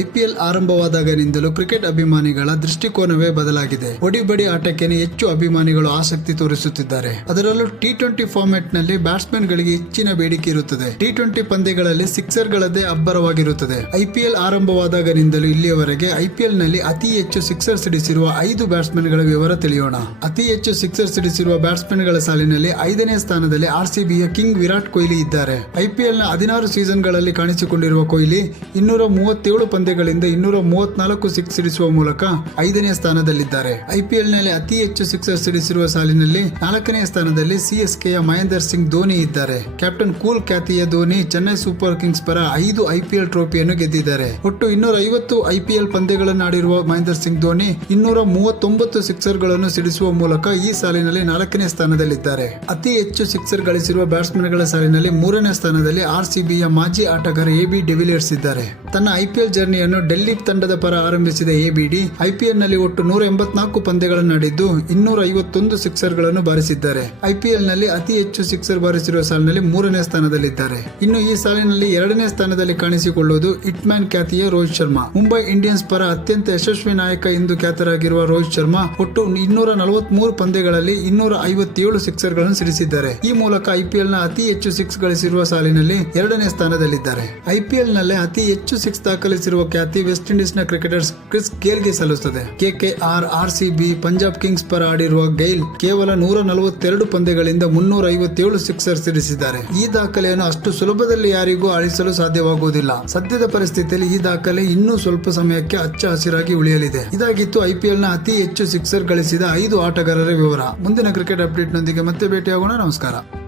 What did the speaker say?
IPL ಆರಂಭವಾದಾಗನಿಂದಲೂ cricket ಅಭಿಮಾನಿಗಳ ದೃಷ್ಟಿಕೋನವೇ ಬದಲಾಗಿದೆ. ಒಡಿಬಡಿ ಆಟಕ್ಕೆ ಹೆಚ್ಚು ಅಭಿಮಾನಿಗಳು ಆಸಕ್ತಿ ತೋರಿಸುತ್ತಿದ್ದಾರೆ. ಅದರಲ್ಲೂ ಟಿ20 ಫಾರ್ಮ್ಯಾಟ್ ನಲ್ಲಿ ಬ್ಯಾಟ್ಸ್ಮನ್ ಗಳಿಗೆ ಹೆಚ್ಚಿನ ಬೇಡಿಕೆ ಇರುತ್ತದೆ. ಟಿ20 ಪಂದ್ಯಗಳಲ್ಲಿ ಸಿಕ್ಸರ್ ಗಳದ್ದೇ ಅಬ್ಬರವಾಗಿರುತ್ತದೆ. ಐಪಿಎಲ್ ಆರಂಭವಾದಾಗನಿಂದಲೂ ಇಲ್ಲಿಯವರೆಗೆ ಐಪಿಎಲ್ ನಲ್ಲಿ ಅತಿ ಹೆಚ್ಚು ಸಿಕ್ಸರ್ ಸಿಡಿಸಿರುವ 5 ಬ್ಯಾಟ್ಸ್ಮನ್ ಗಳ ವಿವರ ತಿಳಿಯೋಣ. ಅತಿ ಹೆಚ್ಚು ಸಿಕ್ಸರ್ ಸಿಡಿಸಿರುವ ಬ್ಯಾಟ್ಸ್ಮನ್ ಗಳ ಸಾಲಿನಲ್ಲಿ 5ನೇ ಸ್ಥಾನದಲ್ಲಿ ಆರ್ಸಿಬಿಯ ಕಿಂಗ್ ವಿರಾಟ್ ಕೊಹ್ಲಿ ಇದ್ದಾರೆ. ಐಪಿಎಲ್ ನ 16 ಸೀಸನ್ ಗಳಲ್ಲಿ ಕಾಣಿಸಿಕೊಂಡಿರುವ ಕೊಹ್ಲಿ 237 ಪಂದ್ಯಗಳಿಂದ 234 ಸಿಕ್ಸ್ ಸಿಡಿಸುವ ಮೂಲಕ 5ನೇ ಸ್ಥಾನದಲ್ಲಿದ್ದಾರೆ. ಐಪಿಎಲ್ ನಲ್ಲಿ ಅತಿ ಹೆಚ್ಚು ಸಿಕ್ಸರ್ ಸಿಡಿಸಿರುವ ಸಾಲಿನಲ್ಲಿ 4ನೇ ಸ್ಥಾನದಲ್ಲಿ ಸಿಎಸ್ಕೆಯ ಮಹೇಂದರ್ ಸಿಂಗ್ ಧೋನಿ ಇದ್ದಾರೆ. ಕ್ಯಾಪ್ಟನ್ ಕೂಲ್ ಖ್ಯಾತಿಯ ಧೋನಿ ಚೆನ್ನೈ ಸೂಪರ್ ಕಿಂಗ್ಸ್ ಪರ 5 ಐಪಿಎಲ್ ಟ್ರೋಫಿಯನ್ನು ಗೆದ್ದಿದ್ದಾರೆ. ಒಟ್ಟು 250 ಐಪಿಎಲ್ ಪಂದ್ಯಗಳನ್ನು ಆಡಿರುವ ಮಹೇಂದರ್ ಸಿಂಗ್ ಧೋನಿ 239 ಸಿಕ್ಸರ್ ಗಳನ್ನು ಸಿಡಿಸುವ ಮೂಲಕ ಈ ಸಾಲಿನಲ್ಲಿ 4ನೇ ಸ್ಥಾನದಲ್ಲಿದ್ದಾರೆ. ಅತಿ ಹೆಚ್ಚು ಸಿಕ್ಸರ್ ಗಳಿಸಿರುವ ಬ್ಯಾಟ್ಸ್ಮನ್ ಗಳ ಸಾಲಿನಲ್ಲಿ 3ನೇ ಸ್ಥಾನದಲ್ಲಿ ಆರ್ಸಿಬಿಯ ಮಾಜಿ ಆಟಗಾರ ಎಬಿ ಡಿವಿಲಿಯರ್ಸ್ ಇದ್ದಾರೆ. ತನ್ನ ಐಪಿಎಲ್ ಜರ್ನಿಯನ್ನು ಡೆಲ್ಲಿ ತಂಡದ ಪರ ಆರಂಭಿಸಿದ ಎಬಿಡಿ ಐಪಿಎಲ್ ನಲ್ಲಿ ಒಟ್ಟು 184 ಪಂದ್ಯಗಳನ್ನು ಆಡಿದ್ದು 251 ಸಿಕ್ಸರ್ ಗಳನ್ನು ಬಾರಿಸಿದ್ದಾರೆ. ಐಪಿಎಲ್ ನಲ್ಲಿ ಅತಿ ಹೆಚ್ಚು ಸಿಕ್ಸರ್ ಬಾರಿಸಿರುವ ಸಾಲಿನಲ್ಲಿ 3ನೇ ಸ್ಥಾನದಲ್ಲಿದ್ದಾರೆ. ಇನ್ನು ಈ ಸಾಲಿನಲ್ಲಿ 2ನೇ ಸ್ಥಾನದಲ್ಲಿ ಕಾಣಿಸಿಕೊಳ್ಳುವುದು ಹಿಟ್ಮ್ಯಾನ್ ಖ್ಯಾತಿಯ ರೋಹಿತ್ ಶರ್ಮಾ. ಮುಂಬೈ ಇಂಡಿಯನ್ಸ್ ಪರ ಅತ್ಯಂತ ಯಶಸ್ವಿ ನಾಯಕ ಎಂದು ಖ್ಯಾತರಾಗಿರುವ ರೋಹಿತ್ ಶರ್ಮಾ ಒಟ್ಟು 243 ಪಂದ್ಯಗಳಲ್ಲಿ 257 ಸಿಕ್ಸರ್ ಗಳನ್ನು ಸಿಡಿಸಿದ್ದಾರೆ. ಈ ಮೂಲಕ ಐಪಿಎಲ್ ನ ಅತಿ ಹೆಚ್ಚು ಸಿಕ್ಸ್ ಗಳಿಸಿರುವ ಸಾಲಿನಲ್ಲಿ 2ನೇ ಸ್ಥಾನದಲ್ಲಿದ್ದಾರೆ. ಐಪಿಎಲ್ ನಲ್ಲಿ ಅತಿ ಹೆಚ್ಚು ಸಿಕ್ಸ್ ದಾಖಲಿಸಿರುವ ಖ್ಯಾತಿ ವೆಸ್ಟ್ ಇಂಡೀಸ್ ನ ಕ್ರಿಕೆಟರ್ ಕ್ರಿಸ್ ಗೇಲ್ ಗೆ ಸಲ್ಲುತ್ತದೆ. ಕೆಕೆಆರ್, ಆರ್ಸಿಬಿ, ಪಂಜಾಬ್ ಕಿಂಗ್ಸ್ ಪರ ಆಡಿರುವ ಗೈಲ್ ಕೇವಲ 142 ಪಂದ್ಯಗಳಿಂದ 357 ಸಿಕ್ಸರ್ ಸಿಡಿಸಿದ್ದಾರೆ. ಈ ದಾಖಲೆಯನ್ನು ಅಷ್ಟು ಸುಲಭದಲ್ಲಿ ಯಾರಿಗೂ ಅಳಿಸಲು ಸಾಧ್ಯವಾಗುವುದಿಲ್ಲ. ಸದ್ಯದ ಪರಿಸ್ಥಿತಿಯಲ್ಲಿ ಈ ದಾಖಲೆ ಇನ್ನೂ ಸ್ವಲ್ಪ ಸಮಯಕ್ಕೆ ಹಚ್ಚ ಹಸಿರಾಗಿ ಉಳಿಯಲಿದೆ. ಇದಾಗಿತ್ತು ಐಪಿಎಲ್ ನ ಅತಿ ಹೆಚ್ಚು ಸಿಕ್ಸರ್ ಗಳಿಸಿದ 5 ಆಟಗಾರರ ವಿವರ. ಮುಂದಿನ ಕ್ರಿಕೆಟ್ ಅಪ್ಡೇಟ್ ನೊಂದಿಗೆ ಮತ್ತೆ ಭೇಟಿಯಾಗೋಣ. ನಮಸ್ಕಾರ.